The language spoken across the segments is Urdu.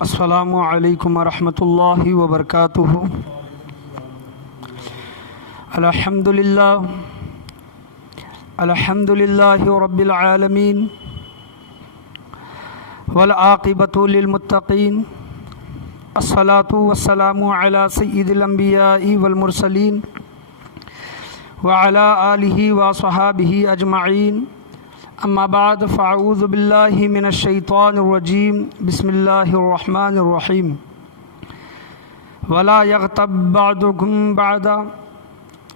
السلام علیکم ورحمۃ اللہ وبرکاتہ۔ الحمد للہ رب العالمین والعاقبۃ للمتقین، الصلاۃ والسلام علی سید الانبیاء والمرسلین وعلی آلہ وصحابہ اجمعین، اما بعد فاعوذ باللہ من الشیطان الرجیم، بسم اللہ الرحمن الرحیم۔ ولا یغتب بعضکم بعضا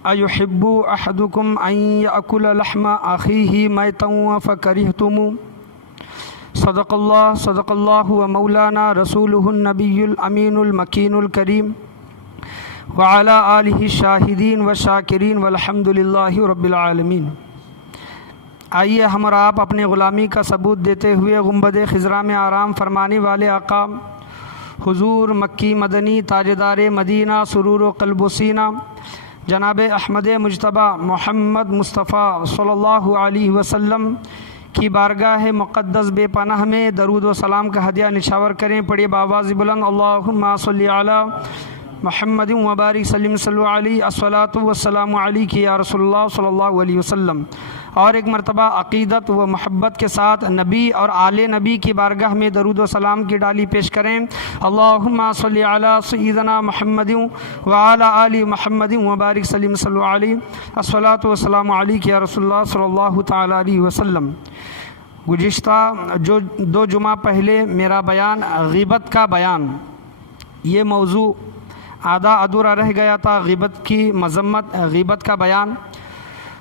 ایحب احدکم ان یأکل لحم اخیہ میتا فکرہتموہ۔ صدق اللہ و مولانا رسولہ النبی الامین المکین الکریم وعلی آلہ الشاہدین والشاکرین والحمد للہ رب العالمین۔ آئیے ہم اور آپ اپنے غلامی کا ثبوت دیتے ہوئے گنبد خضرا میں آرام فرمانے والے آقا حضور مکی مدنی تاجدار مدینہ سرور و قلب و سینہ جناب احمد مجتبی محمد مصطفیٰ صلی اللہ علیہ وسلم کی بارگاہ مقدس بے پناہ میں درود و سلام کا ہدیہ نچھاور کریں۔ پڑھیے بآواز بلند، اللہم صلی علی محمد وبارک سلم صلو علیہ، الصلاۃ والسلام علیک یا رسول اللہ صلی اللہ علیہ وسلم۔ اور ایک مرتبہ عقیدت و محبت کے ساتھ نبی اور آل نبی کی بارگاہ میں درود و سلام کی ڈالی پیش کریں۔ اللہم صلی علی سیدنا محمد وعلی آل محمد وبارک سلم صلو علیہ، الصلاۃ والسلام علیک یا رسول اللہ صلی اللہ تعالی علیہ وسلم۔ گزشتہ جو 2 جمعہ پہلے میرا بیان غیبت کا بیان، یہ موضوع آدھا ادھورا رہ گیا تھا، غیبت کی مذمت، غیبت کا بیان۔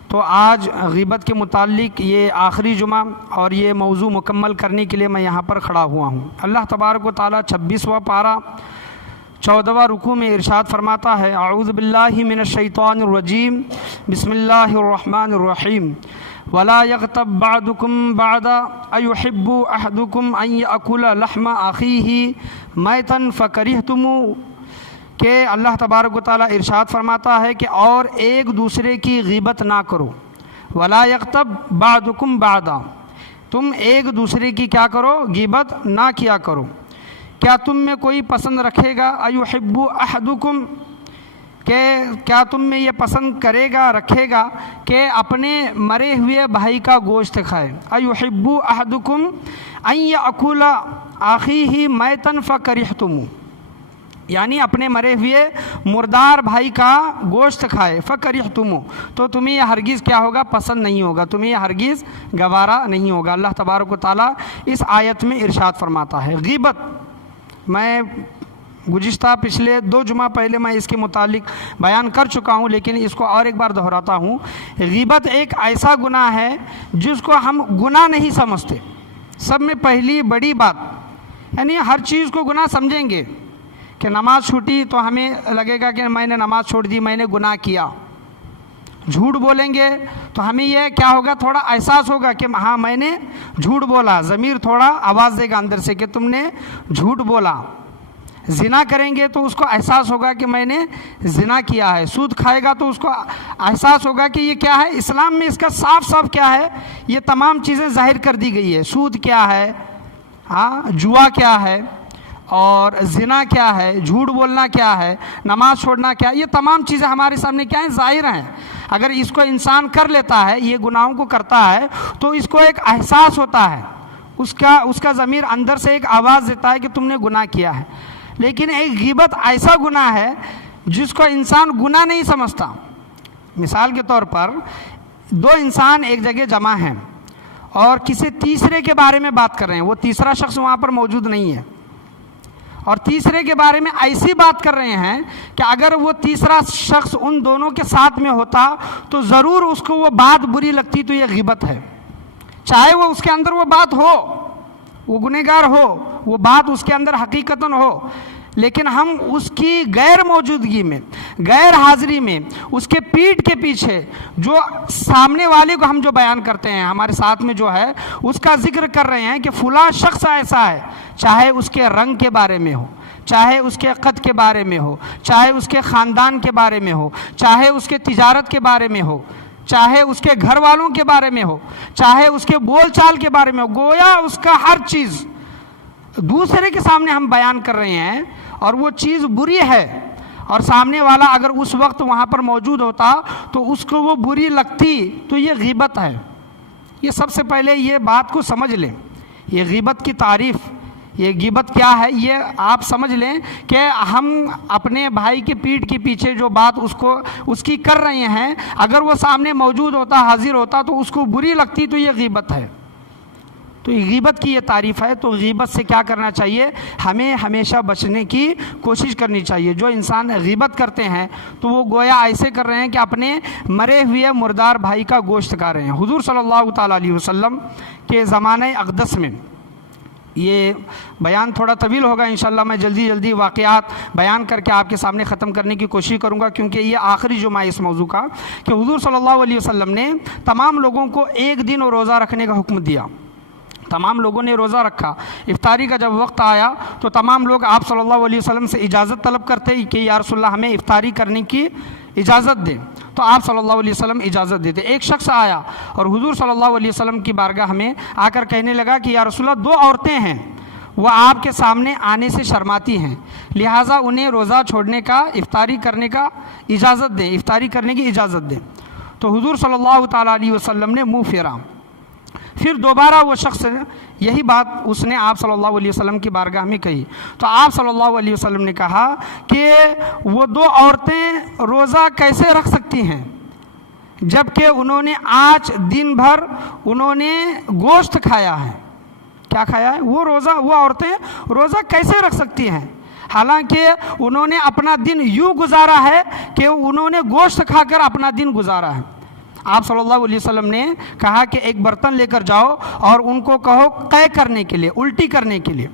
تو آج غیبت کے متعلق یہ آخری جمعہ اور یہ موضوع مکمل کرنے کے لیے میں یہاں پر کھڑا ہوا ہوں۔ اللہ تبارک و تعالیٰ 26واں پارہ 14واں رکوع میں ارشاد فرماتا ہے، اعوذ باللہ من الشیطان الرجیم، بسم اللہ الرحمن الرحیم۔ ولا یغتب بعضکم بعضا ایحب احدکم ان یأکل لحم اخیہ میتا فکرہتموہ، کہ اللہ تبارک و تعالیٰ ارشاد فرماتا ہے کہ اور ایک دوسرے کی غیبت نہ کرو۔ ولا یغتب بعضکم بعضا، تم ایک دوسرے کی کیا کرو؟ غیبت نہ کیا کرو۔ کیا تم میں کوئی پسند رکھے گا؟ ایحب احدکم، کہ کیا تم میں یہ پسند کرے گا، رکھے گا کہ اپنے مرے ہوئے بھائی کا گوشت کھائے؟ ایحب احدکم ان یأکل اخیہ میتا فکرہتموہ، یعنی اپنے مرے ہوئے مردار بھائی کا گوشت کھائے، فکرہتموہ، تو تمہیں یہ ہرگز کیا ہوگا؟ پسند نہیں ہوگا، تمہیں یہ ہرگز گوارا نہیں ہوگا۔ اللہ تبارک و تعالیٰ اس آیت میں ارشاد فرماتا ہے۔ غیبت، میں گزشتہ پچھلے 2 جمعہ پہلے میں اس کے متعلق بیان کر چکا ہوں، لیکن اس کو اور ایک بار دہراتا ہوں۔ غیبت ایک ایسا گناہ ہے جس کو ہم گناہ نہیں سمجھتے۔ سب میں پہلی بڑی بات، یعنی ہر چیز کو گناہ سمجھیں گے کہ نماز چھوٹی تو ہمیں لگے گا کہ میں نے نماز چھوڑ دی، میں نے گناہ کیا۔ جھوٹ بولیں گے تو ہمیں یہ کیا ہوگا؟ تھوڑا احساس ہوگا کہ ہاں میں نے جھوٹ بولا، ضمیر تھوڑا آواز دے گا اندر سے کہ تم نے جھوٹ بولا۔ زنا کریں گے تو اس کو احساس ہوگا کہ میں نے زنا کیا ہے۔ سود کھائے گا تو اس کو احساس ہوگا کہ یہ کیا ہے؟ اسلام میں اس کا صاف صاف کیا ہے؟ یہ تمام چیزیں ظاہر کر دی گئی ہے۔ سود کیا ہے، ہاں جوا کیا ہے، اور زنا کیا ہے، جھوٹ بولنا کیا ہے، نماز چھوڑنا کیا ہے، یہ تمام چیزیں ہمارے سامنے کیا ہیں؟ ظاہر ہیں۔ اگر اس کو انسان کر لیتا ہے، یہ گناہوں کو کرتا ہے، تو اس کو ایک احساس ہوتا ہے، اس کا ضمیر اندر سے ایک آواز دیتا ہے کہ تم نے گناہ کیا ہے۔ لیکن ایک غیبت ایسا گناہ ہے جس کو انسان گناہ نہیں سمجھتا۔ مثال کے طور پر 2 انسان ایک جگہ جمع ہیں اور کسی تیسرے کے بارے میں بات کر رہے ہیں، وہ تیسرا شخص وہاں پر موجود نہیں ہے، اور تیسرے کے بارے میں ایسی بات کر رہے ہیں کہ اگر وہ تیسرا شخص ان دونوں کے ساتھ میں ہوتا تو ضرور اس کو وہ بات بری لگتی، تو یہ غیبت ہے۔ چاہے وہ اس کے اندر وہ بات ہو، وہ گنہگار ہو، وہ بات اس کے اندر حقیقتاً ہو، لیکن ہم اس کی غیر موجودگی میں، غیر حاضری میں، اس کے پیٹھ کے پیچھے جو سامنے والے کو ہم جو بیان کرتے ہیں، ہمارے ساتھ میں جو ہے اس کا ذکر کر رہے ہیں کہ فلاں شخص ایسا ہے، چاہے اس کے رنگ کے بارے میں ہو، چاہے اس کے قد کے بارے میں ہو، چاہے اس کے خاندان کے بارے میں ہو، چاہے اس کے تجارت کے بارے میں ہو، چاہے اس کے گھر والوں کے بارے میں ہو، چاہے اس کے بول چال کے بارے میں ہو، گویا اس کا ہر چیز دوسرے کے سامنے ہم بیان کر رہے ہیں اور وہ چیز بری ہے اور سامنے والا اگر اس وقت وہاں پر موجود ہوتا تو اس کو وہ بری لگتی تو یہ غیبت ہے۔ یہ سب سے پہلے یہ بات کو سمجھ لیں، یہ غیبت کی تعریف، یہ غیبت کیا ہے یہ آپ سمجھ لیں کہ ہم اپنے بھائی کی پیٹھ کے پیچھے جو بات اس کی کر رہے ہیں، اگر وہ سامنے موجود ہوتا، حاضر ہوتا تو اس کو بری لگتی تو یہ غیبت ہے۔ تو یہ غیبت کی یہ تعریف ہے۔ تو غیبت سے کیا کرنا چاہیے؟ ہمیں ہمیشہ بچنے کی کوشش کرنی چاہیے۔ جو انسان غیبت کرتے ہیں تو وہ گویا ایسے کر رہے ہیں کہ اپنے مرے ہوئے مردار بھائی کا گوشت کھا رہے ہیں۔ حضور صلی اللہ تعالیٰ علیہ وسلم کے زمانہ اقدس میں، یہ بیان تھوڑا طویل ہوگا، انشاءاللہ میں جلدی واقعات بیان کر کے آپ کے سامنے ختم کرنے کی کوشش کروں گا، کیونکہ یہ آخری جمعہ اس موضوع کا، کہ حضور صلی اللہ علیہ وسلم نے تمام لوگوں کو ایک دن روزہ رکھنے کا حکم دیا۔ تمام لوگوں نے روزہ رکھا۔ افطاری کا جب وقت آیا تو تمام لوگ آپ صلی اللہ علیہ وسلم سے اجازت طلب کرتے کہ یا رسول اللہ ہمیں افطاری کرنے کی اجازت دیں، تو آپ صلی اللہ علیہ وسلم اجازت دیتے۔ ایک شخص آیا اور حضور صلی اللہ علیہ وسلم کی بارگاہ میں آ کر کہنے لگا کہ یا رسول اللہ 2 عورتیں ہیں، وہ آپ کے سامنے آنے سے شرماتی ہیں، لہٰذا انہیں روزہ چھوڑنے کا، افطاری کرنے کا اجازت دیں، افطاری کرنے کی اجازت دیں۔ تو حضور صلی اللہ تعالیٰ علیہ وسلم نے منہ پھیرا۔ پھر دوبارہ وہ شخص یہی بات اس نے آپ صلی اللہ علیہ وسلم کی بارگاہ میں کہی، تو آپ صلی اللہ علیہ وسلم نے کہا کہ وہ 2 عورتیں روزہ کیسے رکھ سکتی ہیں جبکہ انہوں نے آج دن بھر انہوں نے گوشت کھایا ہے۔ کیا کھایا ہے؟ وہ عورتیں روزہ کیسے رکھ سکتی ہیں حالانکہ انہوں نے اپنا دن یوں گزارا ہے کہ انہوں نے گوشت کھا کر اپنا دن گزارا ہے۔ آپ صلی اللہ علیہ وسلم نے کہا کہ ایک برتن لے کر جاؤ اور ان کو کہو قے کرنے کے لیے، الٹی کرنے کے لیے۔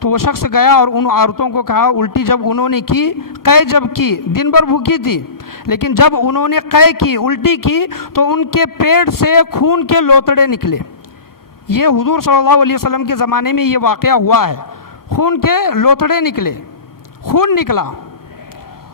تو وہ شخص گیا اور ان عورتوں کو کہا الٹی جب انہوں نے کی، قے جب کی، دن بھر بھوکی تھی، لیکن جب انہوں نے قے کی، الٹی کی، تو ان کے پیٹ سے خون کے لوتڑے نکلے۔ یہ حضور صلی اللہ علیہ وسلم کے زمانے میں یہ واقعہ ہوا ہے، خون کے لوتڑے نکلے، خون نکلا۔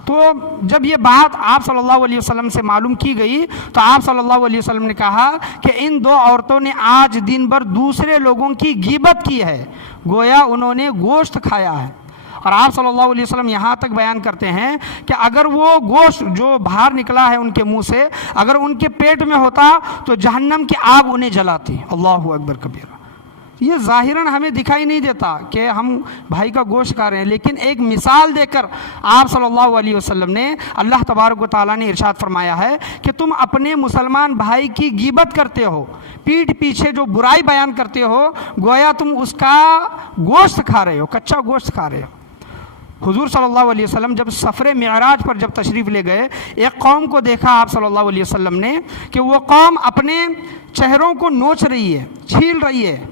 تو جب یہ بات آپ صلی اللہ علیہ وسلم سے معلوم کی گئی تو آپ صلی اللہ علیہ وسلم نے کہا کہ ان 2 عورتوں نے آج دن بھر دوسرے لوگوں کی غیبت کی ہے، گویا انہوں نے گوشت کھایا ہے۔ اور آپ صلی اللہ علیہ وسلم یہاں تک بیان کرتے ہیں کہ اگر وہ گوشت جو باہر نکلا ہے ان کے منہ سے اگر ان کے پیٹ میں ہوتا تو جہنم کی آگ انہیں جلاتی۔ اللہ اکبر کبیرہ۔ یہ ظاہراً ہمیں دکھائی نہیں دیتا کہ ہم بھائی کا گوشت کھا رہے ہیں، لیکن ایک مثال دے کر آپ صلی اللہ علیہ وسلم نے، اللہ تبارک و تعالیٰ نے ارشاد فرمایا ہے کہ تم اپنے مسلمان بھائی کی غیبت کرتے ہو، پیٹھ پیچھے جو برائی بیان کرتے ہو، گویا تم اس کا گوشت کھا رہے ہو، کچا گوشت کھا رہے ہو۔ حضور صلی اللہ علیہ وسلم جب سفر معراج پر جب تشریف لے گئے، ایک قوم کو دیکھا آپ صلی اللہ علیہ وسلم نے کہ وہ قوم اپنے چہروں کو نوچ رہی ہے، چھیل رہی ہے،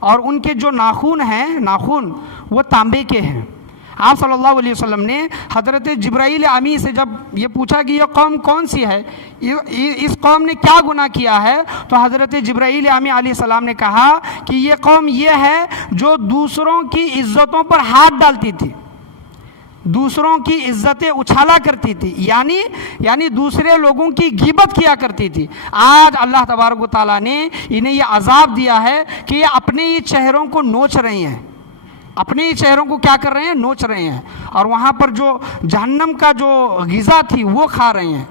اور ان کے جو ناخن ہیں، ناخن وہ تانبے کے ہیں۔ آپ صلی اللہ علیہ وسلم نے حضرت جبرائیل امی سے جب یہ پوچھا کہ یہ قوم کون سی ہے، اس قوم نے کیا گناہ کیا ہے، تو حضرت جبرائیل امی علیہ السلام نے کہا کہ یہ قوم یہ ہے جو دوسروں کی عزتوں پر ہاتھ ڈالتی تھی، دوسروں کی عزتیں اچھالا کرتی تھی، یعنی دوسرے لوگوں کی غیبت کیا کرتی تھی۔ آج اللہ تبارک و تعالیٰ نے انہیں یہ عذاب دیا ہے کہ یہ اپنے ہی چہروں کو نوچ رہی ہیں، اپنے ہی چہروں کو کیا کر رہے ہیں؟ نوچ رہے ہیں، اور وہاں پر جو جہنم کا جو غذا تھی وہ کھا رہے ہیں۔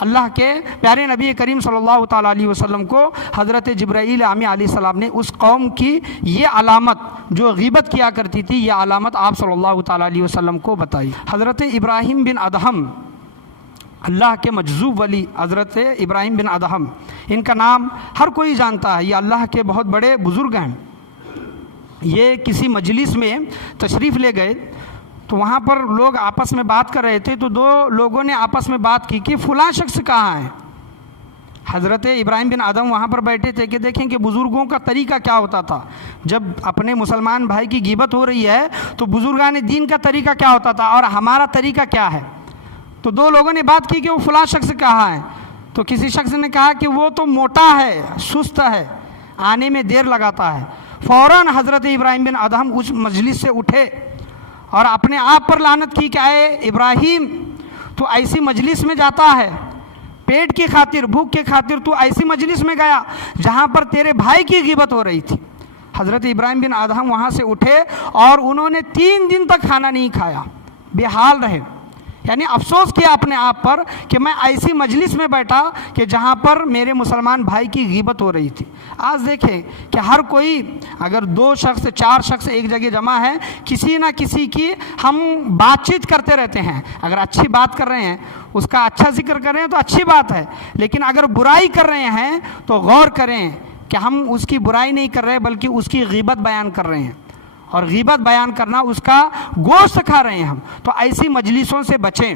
اللہ کے پیارے نبی کریم صلی اللہ تعالیٰ علیہ وسلم کو حضرت جبرائیل امی علیہ السلام نے اس قوم کی یہ علامت جو غیبت کیا کرتی تھی، یہ علامت آپ صلی اللہ تعالیٰ علیہ وسلم کو بتائی۔ حضرت ابراہیم بن ادہم، اللہ کے مجذوب ولی حضرت ابراہیم بن ادہم، ان کا نام ہر کوئی جانتا ہے، یہ اللہ کے بہت بڑے بزرگ ہیں۔ یہ کسی مجلس میں تشریف لے گئے تو وہاں پر لوگ آپس میں بات کر رہے تھے، تو 2 لوگوں نے آپس میں بات کی کہ فلاں شخص کہاں ہے۔ حضرت ابراہیم بن ادہم وہاں پر بیٹھے تھے کہ دیکھیں کہ بزرگوں کا طریقہ کیا ہوتا تھا، جب اپنے مسلمان بھائی کی غیبت ہو رہی ہے تو بزرگان دین کا طریقہ کیا ہوتا تھا اور ہمارا طریقہ کیا ہے۔ تو 2 لوگوں نے بات کی کہ وہ فلاں شخص کہاں ہے، تو کسی شخص نے کہا کہ وہ تو موٹا ہے، سست ہے، آنے میں دیر لگاتا ہے۔ فوراً حضرت ابراہیم بن ادہم اس مجلس سے اٹھے اور اپنے آپ پر لعنت کی کہ اے ابراہیم، تو ایسی مجلس میں جاتا ہے، پیٹ کی خاطر، بھوک کی خاطر تو ایسی مجلس میں گیا جہاں پر تیرے بھائی کی غیبت ہو رہی تھی۔ حضرت ابراہیم بن ادہم وہاں سے اٹھے اور انہوں نے 3 دن تک کھانا نہیں کھایا، بے حال رہے، یعنی افسوس کیا اپنے آپ پر کہ میں ایسی مجلس میں بیٹھا کہ جہاں پر میرے مسلمان بھائی کی غیبت ہو رہی تھی۔ آج دیکھیں کہ ہر کوئی، اگر 2 شخص 4 شخص ایک جگہ جمع ہے، کسی نہ کسی کی ہم بات چیت کرتے رہتے ہیں۔ اگر اچھی بات کر رہے ہیں، اس کا اچھا ذکر کر رہے ہیں تو اچھی بات ہے، لیکن اگر برائی کر رہے ہیں تو غور کریں کہ ہم اس کی برائی نہیں کر رہے بلکہ اس کی غیبت بیان کر رہے ہیں، اور غیبت بیان کرنا اس کا گوشت کھا رہے ہیں ہم۔ تو ایسی مجلسوں سے بچیں،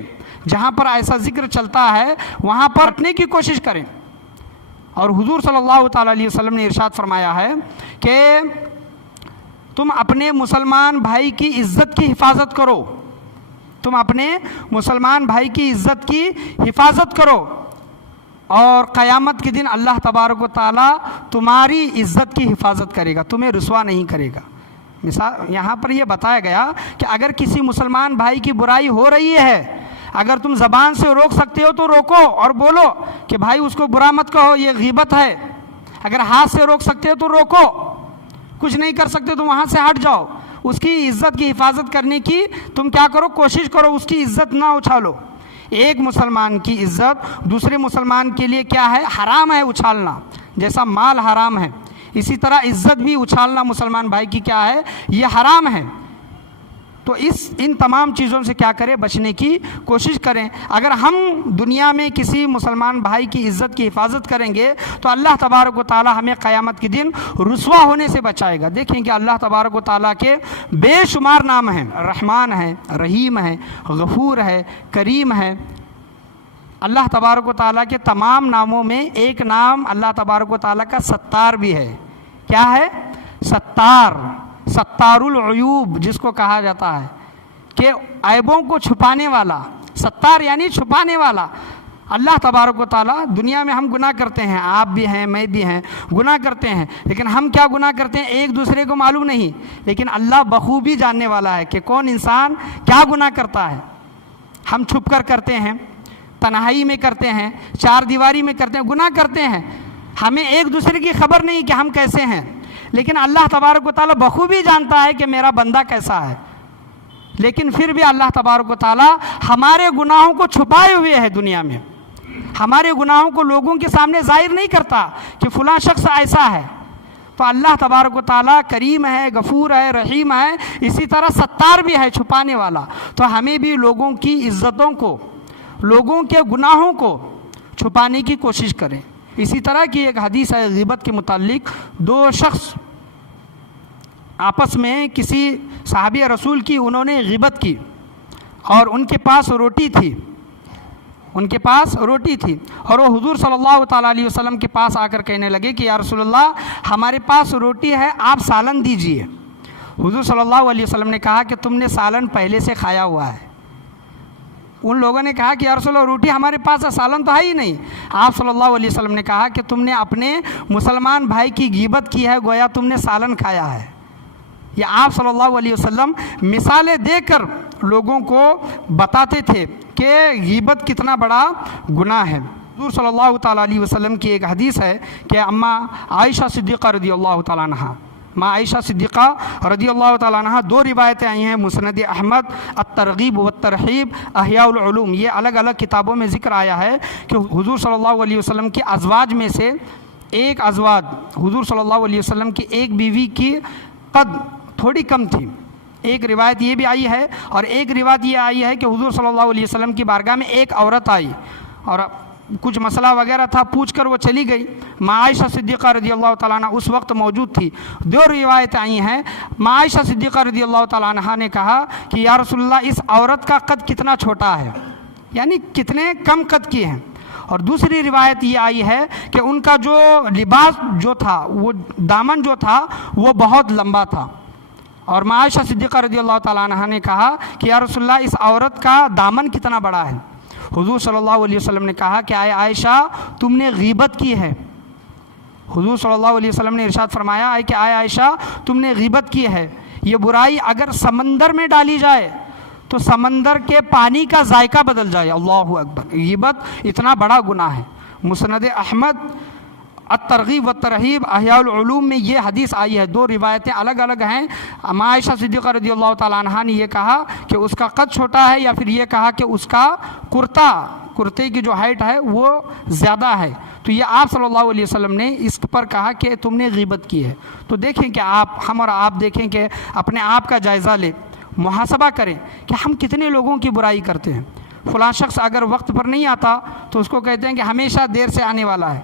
جہاں پر ایسا ذکر چلتا ہے وہاں پر ہٹنے کی کوشش کریں۔ اور حضور صلی اللہ تعالیٰ علیہ وسلم نے ارشاد فرمایا ہے کہ تم اپنے مسلمان بھائی کی عزت کی حفاظت کرو، تم اپنے مسلمان بھائی کی عزت کی حفاظت کرو، اور قیامت کے دن اللہ تبارک و تعالیٰ تمہاری عزت کی حفاظت کرے گا، تمہیں رسوا نہیں کرے گا۔ مثال یہاں پر یہ بتایا گیا کہ اگر کسی مسلمان بھائی کی برائی ہو رہی ہے، اگر تم زبان سے روک سکتے ہو تو روکو اور بولو کہ بھائی اس کو برا مت کہو، یہ غیبت ہے۔ اگر ہاتھ سے روک سکتے ہو تو روکو، کچھ نہیں کر سکتے تو وہاں سے ہٹ جاؤ۔ اس کی عزت کی حفاظت کرنے کی تم کیا کرو، کوشش کرو، اس کی عزت نہ اچھالو۔ ایک مسلمان کی عزت دوسرے مسلمان کے لیے کیا ہے، حرام ہے اچھالنا، جیسا مال حرام ہے اسی طرح عزت بھی اچھالنا مسلمان بھائی کی کیا ہے، یہ حرام ہے۔ تو ان تمام چیزوں سے کیا کریں، بچنے کی کوشش کریں۔ اگر ہم دنیا میں کسی مسلمان بھائی کی عزت کی حفاظت کریں گے تو اللہ تبارک و تعالی ہمیں قیامت کے دن رسوا ہونے سے بچائے گا۔ دیکھیں کہ اللہ تبارک و تعالیٰ کے بے شمار نام ہیں، رحمان ہے، رحیم ہے، غفور ہے، کریم ہے۔ اللہ تبارک و تعالیٰ کے تمام ناموں میں ایک نام اللہ تبارک و تعالیٰ کا ستار بھی ہے۔ کیا ہے؟ ستار، ستار العیوب جس کو کہا جاتا ہے کہ عیبوں کو چھپانے والا، ستار یعنی چھپانے والا۔ اللہ تبارک و تعالیٰ، دنیا میں ہم گناہ کرتے ہیں، آپ بھی ہیں، میں بھی ہیں، گناہ کرتے ہیں، لیکن ہم کیا گناہ کرتے ہیں ایک دوسرے کو معلوم نہیں، لیکن اللہ بخوبی جاننے والا ہے کہ کون انسان کیا گناہ کرتا ہے۔ ہم چھپ کر کرتے ہیں، تنہائی میں کرتے ہیں، 4 دیواری میں کرتے ہیں، گناہ کرتے ہیں، ہمیں ایک دوسرے کی خبر نہیں کہ ہم کیسے ہیں، لیکن اللہ تبارک و تعالیٰ بخوبی جانتا ہے کہ میرا بندہ کیسا ہے۔ لیکن پھر بھی اللہ تبارک و تعالیٰ ہمارے گناہوں کو چھپائے ہوئے ہے دنیا میں، ہمارے گناہوں کو لوگوں کے سامنے ظاہر نہیں کرتا کہ فلاں شخص ایسا ہے۔ تو اللہ تبارک و تعالیٰ کریم ہے، غفور ہے، رحیم ہے، اسی طرح ستار بھی ہے، چھپانے والا۔ تو ہمیں بھی لوگوں کی عزتوں کو، لوگوں کے گناہوں کو چھپانے کی کوشش کریں۔ اسی طرح کی ایک حدیث ہے غیبت کے متعلق، 2 شخص آپس میں کسی صحابی رسول کی انہوں نے غیبت کی، اور ان کے پاس روٹی تھی، اور وہ حضور صلی اللہ تعالیٰ علیہ وسلم کے پاس آ کر کہنے لگے کہ یا رسول اللہ ہمارے پاس روٹی ہے، آپ سالن دیجئے۔ حضور صلی اللہ علیہ وسلم نے کہا کہ تم نے سالن پہلے سے کھایا ہوا ہے۔ ان لوگوں نے کہا کہ یا رسول اللہ روٹی ہمارے پاس ہے، سالن تو ہے ہی نہیں۔ آپ صلی اللہ علیہ وسلم نے کہا کہ تم نے اپنے مسلمان بھائی کی غیبت کی ہے، گویا تم نے سالن کھایا ہے۔ یہ آپ صلی اللہ علیہ وسلم مثالیں دے کر لوگوں کو بتاتے تھے کہ غیبت کتنا بڑا گناہ ہے۔ حضور صلی اللہ تعالیٰ علیہ وسلم کی ایک حدیث ہے کہ اماں عائشہ صدیقہ رضی اللہ تعالیٰ عنہا، ماں عائشہ صدیقہ رضی اللہ تعالیٰ عنہ، 2 روایتیں آئی ہیں، مسند احمد، الترغیب والترہیب، احیاء العلوم، یہ الگ الگ کتابوں میں ذکر آیا ہے کہ حضور صلی اللہ علیہ وسلم کے ازواج میں سے ایک ازواج، حضور صلی اللہ علیہ وسلم کی ایک بیوی کی قد تھوڑی کم تھی۔ ایک روایت یہ بھی آئی ہے، اور ایک روایت یہ آئی ہے کہ حضور صلی اللہ علیہ وسلم کی بارگاہ میں ایک عورت آئی اور کچھ مسئلہ وغیرہ تھا، پوچھ کر وہ چلی گئی۔ ماں عائشہ صدیقہ رضی اللہ تعالیٰ عنہ اس وقت موجود تھی۔ 2 روایتیں آئی ہیں۔ ماں عائشہ صدیقہ رضی اللہ تعالیٰ عنہ نے کہا کہ یا رسول اللہ اس عورت کا قد کتنا چھوٹا ہے، یعنی کتنے کم قد کی ہیں۔ اور دوسری روایت یہ آئی ہے کہ ان کا جو لباس جو تھا، وہ دامن جو تھا وہ بہت لمبا تھا۔ اور ماں عائشہ صدیقہ رضی اللہ تعالیٰ عنہ نے کہا کہ یا رسول اللہ اس عورت کا دامن کتنا بڑا ہے۔ حضور صلی اللہ علیہ وسلم نے کہا کہ اے عائشہ تم نے غیبت کی ہے۔ حضور صلی اللہ علیہ وسلم نے ارشاد فرمایا کہ اے عائشہ تم نے غیبت کی ہے، یہ برائی اگر سمندر میں ڈالی جائے تو سمندر کے پانی کا ذائقہ بدل جائے۔ اللہ اکبر، غیبت اتنا بڑا گناہ ہے۔ مسند احمد، الترغیب والترہیب احیاء العلوم میں یہ حدیث آئی ہے، دو روایتیں الگ الگ ہیں۔ عائشہ صدیقہ رضی اللہ تعالیٰ عنہا نے یہ کہا کہ اس کا قد چھوٹا ہے، یا پھر یہ کہا کہ اس کا کرتے کی جو ہائٹ ہے وہ زیادہ ہے، تو یہ آپ صلی اللہ علیہ وسلم نے اس پر کہا کہ تم نے غیبت کی ہے۔ تو دیکھیں کہ ہم اور آپ دیکھیں کہ اپنے آپ کا جائزہ لیں، محاسبہ کریں کہ ہم کتنے لوگوں کی برائی کرتے ہیں۔ فلاں شخص اگر وقت پر نہیں آتا تو اس کو کہتے ہیں کہ ہمیشہ دیر سے آنے والا ہے۔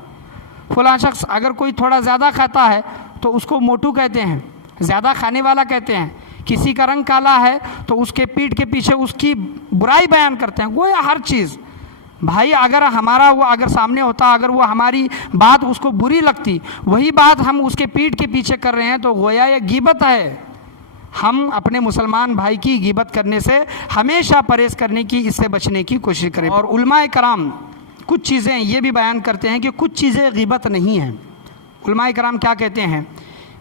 فلاں شخص اگر کوئی تھوڑا زیادہ کھاتا ہے تو اس کو موٹو کہتے ہیں، زیادہ کھانے والا کہتے ہیں۔ کسی کا رنگ کالا ہے تو اس کے پیٹھ کے پیچھے اس کی برائی بیان کرتے ہیں۔ گویا ہر چیز بھائی اگر ہمارا وہ اگر سامنے ہوتا، اگر وہ ہماری بات اس کو بری لگتی، وہی بات ہم اس کے پیٹھ کے پیچھے کر رہے ہیں، تو گویا یہ غیبت ہے۔ ہم اپنے مسلمان بھائی کی غیبت کرنے سے ہمیشہ پرہیز کرنے کی، اس سے بچنے کی کوشش کریں۔ اور علماء کرام کچھ چیزیں یہ بھی بیان کرتے ہیں کہ کچھ چیزیں غیبت نہیں ہیں۔ علماء کرام کیا کہتے ہیں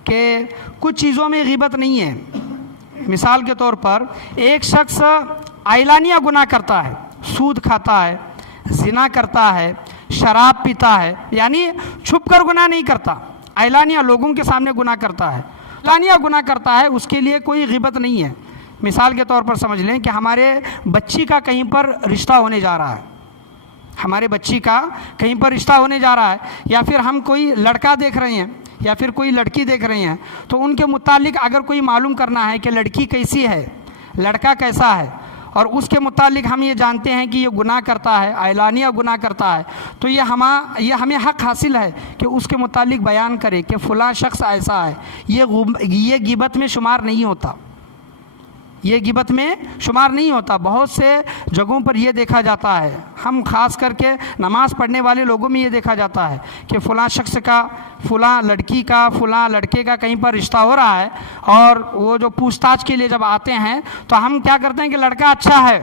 کہ کچھ چیزوں میں غیبت نہیں ہے۔ مثال کے طور پر ایک شخص اعلانیہ گناہ کرتا ہے، سود کھاتا ہے، زنا کرتا ہے، شراب پیتا ہے، یعنی چھپ کر گناہ نہیں کرتا، اعلانیہ لوگوں کے سامنے گناہ کرتا ہے، اعلانیہ گناہ کرتا ہے، اس کے لیے کوئی غیبت نہیں ہے۔ مثال کے طور پر سمجھ لیں کہ ہمارے بچی کا کہیں پر رشتہ ہونے جا رہا ہے، ہمارے بچی کا کہیں پر رشتہ ہونے جا رہا ہے، یا پھر ہم کوئی لڑکا دیکھ رہے ہیں یا پھر کوئی لڑکی دیکھ رہے ہیں، تو ان کے متعلق اگر کوئی معلوم کرنا ہے کہ لڑکی کیسی ہے، لڑکا کیسا ہے، اور اس کے متعلق ہم یہ جانتے ہیں کہ یہ گناہ کرتا ہے، اعلانیہ گناہ کرتا ہے، تو یہ ہمیں حق حاصل ہے کہ اس کے متعلق بیان کرے کہ فلاں شخص ایسا ہے۔ یہ غیبت میں شمار نہیں ہوتا، یہ غیبت میں شمار نہیں ہوتا۔ بہت سے جگہوں پر یہ دیکھا جاتا ہے، ہم خاص کر کے نماز پڑھنے والے لوگوں میں یہ دیکھا جاتا ہے کہ فلاں شخص کا، فلاں لڑکی کا، فلاں لڑکے کا کہیں پر رشتہ ہو رہا ہے، اور وہ جو پوچھ تاچھ کے لیے جب آتے ہیں تو ہم کیا کرتے ہیں کہ لڑکا اچھا ہے،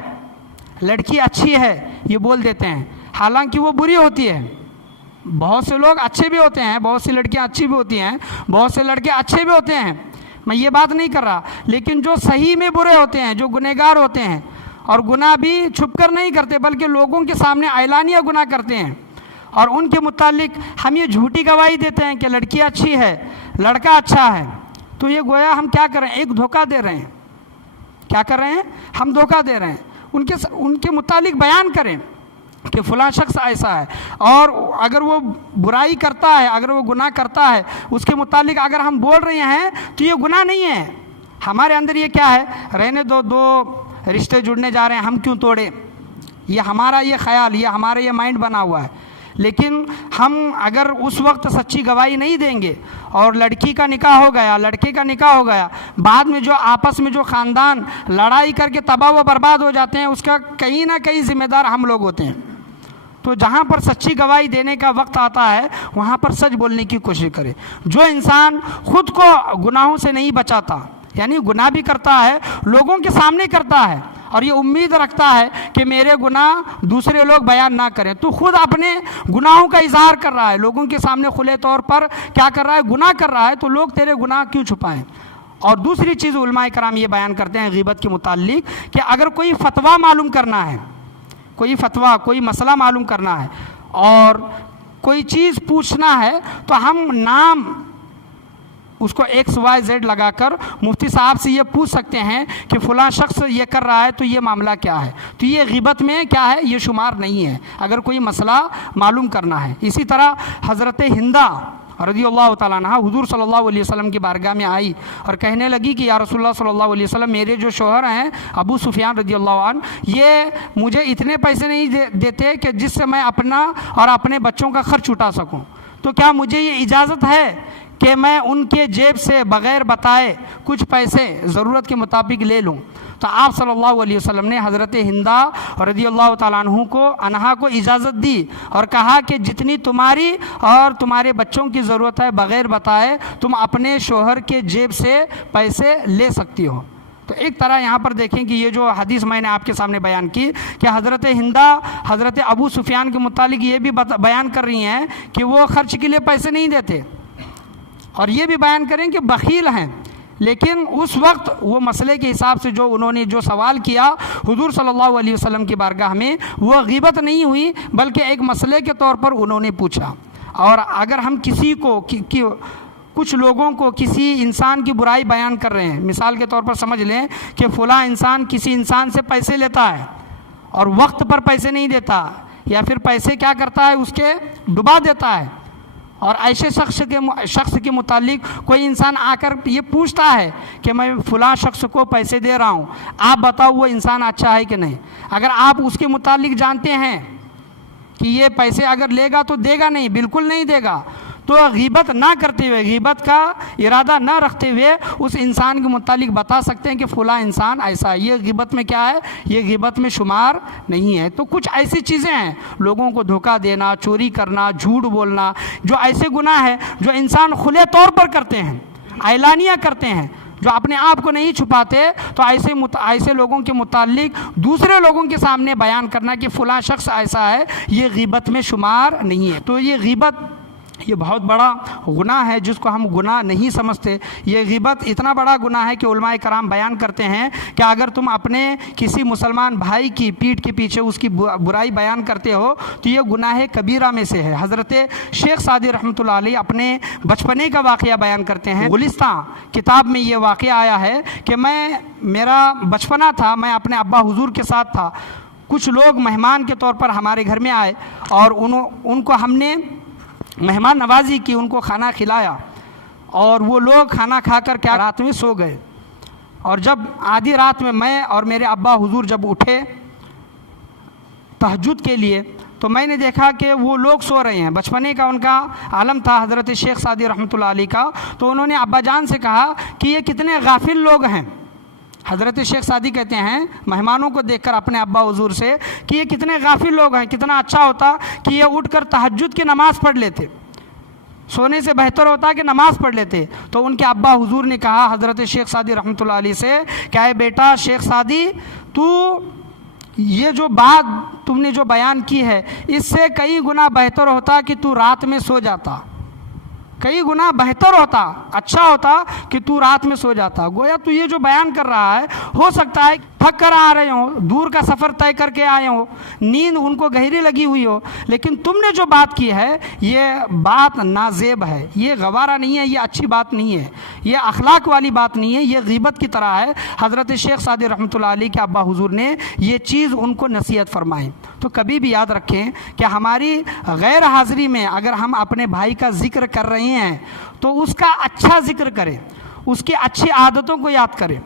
لڑکی اچھی ہے، یہ بول دیتے ہیں، حالانکہ وہ بری ہوتی ہے۔ بہت سے لوگ اچھے بھی ہوتے ہیں، بہت سی لڑکیاں اچھی بھی ہوتی ہیں، بہت سے لڑکے اچھے بھی ہوتے ہیں، میں یہ بات نہیں کر رہا، لیکن جو صحیح میں برے ہوتے ہیں، جو گنہگار ہوتے ہیں، اور گناہ بھی چھپ کر نہیں کرتے بلکہ لوگوں کے سامنے اعلانیہ گناہ کرتے ہیں، اور ان کے متعلق ہم یہ جھوٹی گواہی دیتے ہیں کہ لڑکی اچھی ہے، لڑکا اچھا ہے، تو یہ گویا ہم کیا کر رہے ہیں؟ ایک دھوکہ دے رہے ہیں۔ کیا کر رہے ہیں؟ ہم دھوکہ دے رہے ہیں۔ ان کے متعلق بیان کریں کہ فلاں شخص ایسا ہے، اور اگر وہ برائی کرتا ہے، اگر وہ گناہ کرتا ہے، اس کے متعلق اگر ہم بول رہے ہیں تو یہ گناہ نہیں ہے۔ ہمارے اندر یہ کیا ہے؟ رہنے دو رشتے جڑنے جا رہے ہیں، ہم کیوں توڑیں؟ یہ ہمارا یہ خیال، یہ ہمارا یہ مائنڈ بنا ہوا ہے۔ لیکن ہم اگر اس وقت سچی گواہی نہیں دیں گے اور لڑکی کا نکاح ہو گیا، لڑکے کا نکاح ہو گیا، بعد میں جو آپس میں جو خاندان لڑائی کر کے تباہ و برباد ہو جاتے ہیں، اس کا کہیں نہ کہیں ذمہ دار ہم لوگ ہوتے ہیں۔ تو جہاں پر سچی گواہی دینے کا وقت آتا ہے وہاں پر سچ بولنے کی کوشش کرے۔ جو انسان خود کو گناہوں سے نہیں بچاتا، یعنی گناہ بھی کرتا ہے، لوگوں کے سامنے کرتا ہے، اور یہ امید رکھتا ہے کہ میرے گناہ دوسرے لوگ بیان نہ کریں، تو خود اپنے گناہوں کا اظہار کر رہا ہے، لوگوں کے سامنے کھلے طور پر کیا کر رہا ہے؟ گناہ کر رہا ہے، تو لوگ تیرے گناہ کیوں چھپائیں؟ اور دوسری چیز علماء کرام یہ بیان کرتے ہیں غیبت کے متعلق کہ اگر کوئی فتویٰ معلوم کرنا ہے، کوئی فتویٰ، کوئی مسئلہ معلوم کرنا ہے، اور کوئی چیز پوچھنا ہے، تو ہم نام اس کو XYZ لگا کر مفتی صاحب سے یہ پوچھ سکتے ہیں کہ فلاں شخص یہ کر رہا ہے تو یہ معاملہ کیا ہے، تو یہ غیبت میں کیا ہے؟ یہ شمار نہیں ہے اگر کوئی مسئلہ معلوم کرنا ہے۔ اسی طرح حضرت ہندہ رضی اللہ تعالیٰ عنہ حضور صلی اللہ علیہ وسلم کی بارگاہ میں آئی اور کہنے لگی کہ یا رسول اللہ صلی اللہ علیہ وسلم، میرے جو شوہر ہیں ابو سفیان رضی اللہ عنہ، یہ مجھے اتنے پیسے نہیں دیتے کہ جس سے میں اپنا اور اپنے بچوں کا خرچ اٹھا سکوں، تو کیا مجھے یہ اجازت ہے کہ میں ان کے جیب سے بغیر بتائے کچھ پیسے ضرورت کے مطابق لے لوں؟ تو آپ صلی اللہ علیہ وسلم نے حضرت ہندہ رضی اللہ تعالیٰ عنہا کو اجازت دی اور کہا کہ جتنی تمہاری اور تمہارے بچوں کی ضرورت ہے بغیر بتائے تم اپنے شوہر کے جیب سے پیسے لے سکتی ہو۔ تو ایک طرح یہاں پر دیکھیں کہ یہ جو حدیث میں نے آپ کے سامنے بیان کی کہ حضرت ہندہ حضرت ابو سفیان کے متعلق یہ بھی بیان کر رہی ہیں کہ وہ خرچ کے لیے پیسے نہیں دیتے، اور یہ بھی بیان کریں کہ بخیل ہیں، لیکن اس وقت وہ مسئلے کے حساب سے جو انہوں نے جو سوال کیا حضور صلی اللہ علیہ وسلم کی بارگاہ میں، وہ غیبت نہیں ہوئی بلکہ ایک مسئلے کے طور پر انہوں نے پوچھا۔ اور اگر ہم کسی کو کچھ لوگوں کو کسی انسان کی برائی بیان کر رہے ہیں، مثال کے طور پر سمجھ لیں کہ فلاں انسان کسی انسان سے پیسے لیتا ہے اور وقت پر پیسے نہیں دیتا، یا پھر پیسے کیا کرتا ہے اس کے ڈبا دیتا ہے، اور ایسے شخص کے متعلق کوئی انسان آ کر یہ پوچھتا ہے کہ میں فلاں شخص کو پیسے دے رہا ہوں، آپ بتاؤ وہ انسان اچھا ہے کہ نہیں؟ اگر آپ اس کے متعلق جانتے ہیں کہ یہ پیسے اگر لے گا تو دے گا نہیں، بالکل نہیں دے گا، تو غیبت نہ کرتے ہوئے، غیبت کا ارادہ نہ رکھتے ہوئے اس انسان کے متعلق بتا سکتے ہیں کہ فلاں انسان ایسا ہے۔ یہ غیبت میں کیا ہے؟ یہ غیبت میں شمار نہیں ہے۔ تو کچھ ایسی چیزیں ہیں، لوگوں کو دھوکہ دینا، چوری کرنا، جھوٹ بولنا، جو ایسے گناہ ہیں جو انسان کھلے طور پر کرتے ہیں، اعلانیہ کرتے ہیں، جو اپنے آپ کو نہیں چھپاتے، تو ایسے لوگوں کے متعلق دوسرے لوگوں کے سامنے بیان کرنا کہ فلاں شخص ایسا ہے، یہ غیبت میں شمار نہیں ہے۔ تو یہ غیبت یہ بہت بڑا گناہ ہے جس کو ہم گناہ نہیں سمجھتے۔ یہ غیبت اتنا بڑا گناہ ہے کہ علماء کرام بیان کرتے ہیں کہ اگر تم اپنے کسی مسلمان بھائی کی پیٹھ کے پیچھے اس کی برائی بیان کرتے ہو تو یہ گناہ کبیرہ میں سے ہے۔ حضرت شیخ سعدی رحمۃ اللہ علیہ اپنے بچپنے کا واقعہ بیان کرتے ہیں۔ گلستان کتاب میں یہ واقعہ آیا ہے کہ میرا بچپنا تھا، میں اپنے ابا حضور کے ساتھ تھا، کچھ لوگ مہمان کے طور پر ہمارے گھر میں آئے اور ان کو ہم نے مہمان نوازی کی، ان کو کھانا کھلایا، اور وہ لوگ کھانا کھا کر کیا رات میں سو گئے۔ اور جب آدھی رات میں اور میرے ابا حضور جب اٹھے تہجد کے لیے تو میں نے دیکھا کہ وہ لوگ سو رہے ہیں۔ بچپنے کا ان کا عالم تھا حضرت شیخ سعدی رحمۃ اللہ علیہ کا، تو انہوں نے ابا جان سے کہا کہ یہ کتنے غافل لوگ ہیں۔ حضرت شیخ سعدی کہتے ہیں مہمانوں کو دیکھ کر اپنے ابا حضور سے کہ یہ کتنے غافل لوگ ہیں، کتنا اچھا ہوتا کہ یہ اٹھ کر تہجد کی نماز پڑھ لیتے، سونے سے بہتر ہوتا کہ نماز پڑھ لیتے۔ تو ان کے ابا حضور نے کہا حضرت شیخ سعدی رحمۃ اللہ علیہ سے کہ اے بیٹا شیخ سعدی، تو یہ جو بات تم نے جو بیان کی ہے اس سے کئی گنا بہتر ہوتا کہ تو رات میں سو جاتا، کئی گنا بہتر ہوتا، اچھا ہوتا کہ تو رات میں سو جاتا۔ گویا تو یہ جو بیان کر رہا ہے، ہو سکتا ہے تھک کر آ رہے ہوں، دور کا سفر طے کر کے آئے ہوں، نیند ان کو گہری لگی ہوئی ہو، لیکن تم نے جو بات کی ہے یہ بات نازیب ہے، یہ گوارا نہیں ہے، یہ اچھی بات نہیں ہے، یہ اخلاق والی بات نہیں ہے، یہ غیبت کی طرح ہے۔ حضرت شیخ سعدی رحمۃ اللہ علیہ کے ابا حضور نے یہ چیز ان کو نصیحت فرمائی۔ تو کبھی بھی یاد رکھیں کہ ہماری غیر حاضری میں اگر ہم اپنے بھائی کا ذکر کر رہے ہیں تو اس کا اچھا ذکر کریں، اس کی اچھی عادتوں کو یاد کریں۔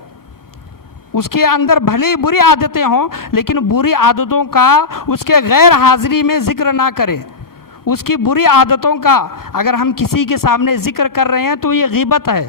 اس کے اندر بھلے ہی بری عادتیں ہوں لیکن بری عادتوں کا اس کے غیر حاضری میں ذکر نہ کریں۔ اس کی بری عادتوں کا اگر ہم کسی کے سامنے ذکر کر رہے ہیں تو یہ غیبت ہے،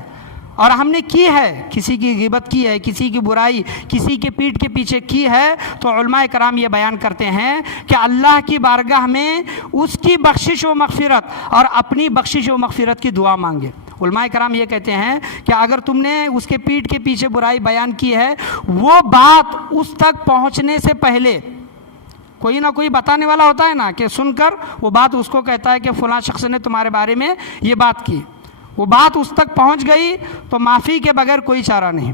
اور ہم نے کی ہے، کسی کی غیبت کی ہے، کسی کی برائی کسی کے پیٹھ کے پیچھے کی ہے، تو علماء کرام یہ بیان کرتے ہیں کہ اللہ کی بارگاہ میں اس کی بخشش و مغفرت اور اپنی بخشش و مغفرت کی دعا مانگے۔ علماء کرام یہ کہتے ہیں کہ اگر تم نے اس کے پیٹھ کے پیچھے برائی بیان کی ہے، وہ بات اس تک پہنچنے سے پہلے کوئی نہ کوئی بتانے والا ہوتا ہے نا، کہ سن کر وہ بات اس کو کہتا ہے کہ فلاں شخص نے تمہارے بارے میں یہ بات کی، وہ بات اس تک پہنچ گئی تو معافی کے بغیر کوئی چارہ نہیں۔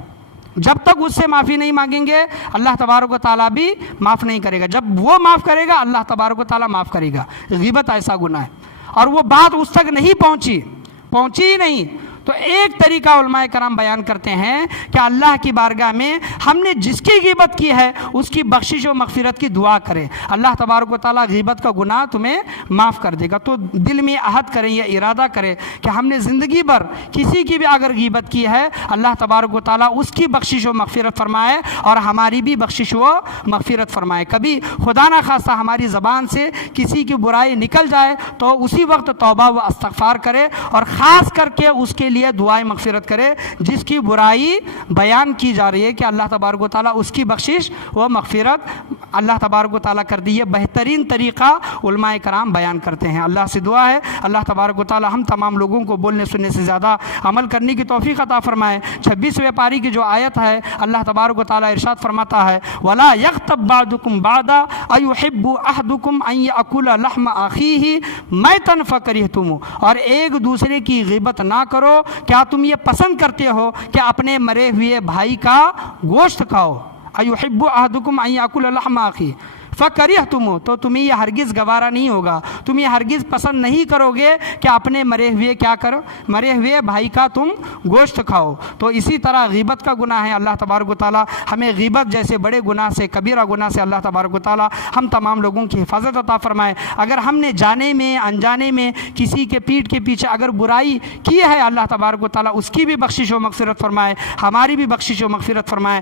جب تک اس سے معافی نہیں مانگیں گے اللہ تبارک و تعالیٰ بھی معاف نہیں کرے گا، جب وہ معاف کرے گا اللہ تبارک و تعالیٰ معاف کرے گا۔ غیبت ایسا گناہ ہے، اور وہ بات اس تک نہیں پہنچی ہی نہیں، تو ایک طریقہ علماء کرام بیان کرتے ہیں کہ اللہ کی بارگاہ میں ہم نے جس کی غیبت کی ہے اس کی بخشش و مغفرت کی دعا کریں، اللہ تبارک و تعالیٰ غیبت کا گناہ تمہیں معاف کر دے گا۔ تو دل میں عہد کریں یا ارادہ کریں کہ ہم نے زندگی بھر کسی کی بھی اگر غیبت کی ہے اللہ تبارک و تعالیٰ اس کی بخشش و مغفرت فرمائے اور ہماری بھی بخشش و مغفرت فرمائے۔ کبھی خدا نہ خواستہ ہماری زبان سے کسی کی برائی نکل جائے تو اسی وقت توبہ و استغفار کرے، اور خاص کر کے اس کے لیے دعائیں مغفرت کرے جس کی برائی بیان کی جا رہی ہے کہ اللہ تبارک و تعالیٰ اس کی بخشش و مغفرت اللہ تبارک و تعالیٰ کر دی۔ یہ بہترین طریقہ علماء کرام بیان کرتے ہیں۔ اللہ سے دعا ہے اللہ تبارک و تعالیٰ ہم تمام لوگوں کو بولنے سننے سے زیادہ عمل کرنے کی توفیق عطا فرمائے۔ 26ویں پاری کی جو آیت ہے اللہ تبارک و تعالیٰ ارشاد فرماتا ہے وَلَا يَغْتَبْ بَعْضُكُمْ بَعْضًا أَيُحِبُّ أَحَدُكُمْ أَن يَأْكُلَ لَحْمَ أَخِيهِ مَيْتًا فَكَرِهْتُمُوهُ، اور ایک دوسرے کی غیبت نہ کرو، کیا تم یہ پسند کرتے ہو کہ اپنے مرے ہوئے بھائی کا گوشت کھاؤ؟ أَيُحِبُّ أَحَدُكُمْ أَن يَأْكُلَ لَحْمَ أَخِيهِ فَكَرِهْتُمُ، تو تمہیں یہ ہرگز گوارا نہیں ہوگا، تم یہ ہرگز پسند نہیں کرو گے کہ اپنے مرے ہوئے کیا کرو، مرے ہوئے بھائی کا تم گوشت کھاؤ۔ تو اسی طرح غیبت کا گناہ ہے، اللہ تبارک و تعالیٰ ہمیں غیبت جیسے بڑے گناہ سے، کبیرہ گناہ سے اللہ تبارک و تعالیٰ ہم تمام لوگوں کی حفاظت عطا فرمائے۔ اگر ہم نے جانے میں انجانے میں کسی کے پیٹھ کے پیچھے اگر برائی کی ہے، اللہ تبارک و تعالیٰ اس کی بھی بخشش و مغفرت فرمائے، ہماری بھی بخشش و مغفرت فرمائے۔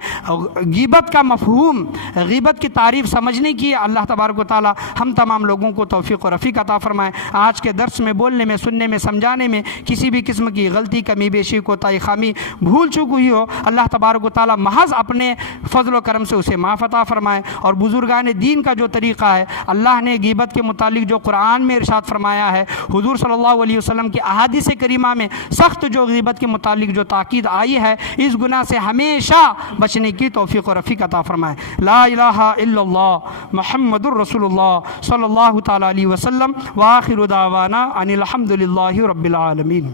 غیبت کا مفہوم، غیبت کی تعریف سمجھنے کی اللہ تبارک و تعالیٰ ہم تمام لوگوں کو توفیق و رفیق عطا فرمائے۔ آج کے درس میں بولنے میں، سننے میں، سمجھانے میں کسی بھی قسم کی غلطی، کمی بیشی، کوتاہی، خامی، بھول چوک ہوئی ہو، اللہ تبارک و تعالیٰ محض اپنے فضل و کرم سے اسے معاف عطا فرمائے۔ اور بزرگان دین کا جو طریقہ ہے، اللہ نے غیبت کے متعلق جو قرآن میں ارشاد فرمایا ہے، حضور صلی اللہ علیہ وسلم کی احادیث کریمہ میں سخت جو غیبت کے متعلق جو تاکید آئی ہے، اس گناہ سے ہمیشہ بچنے کی توفیق و رفیق عطا فرمائے۔ لا الہ الا اللہ محمد الرسول اللہ صلی اللہ تعالیٰ علیہ وسلم، وآخر دعوانا ان الحمد للہ رب العالمین۔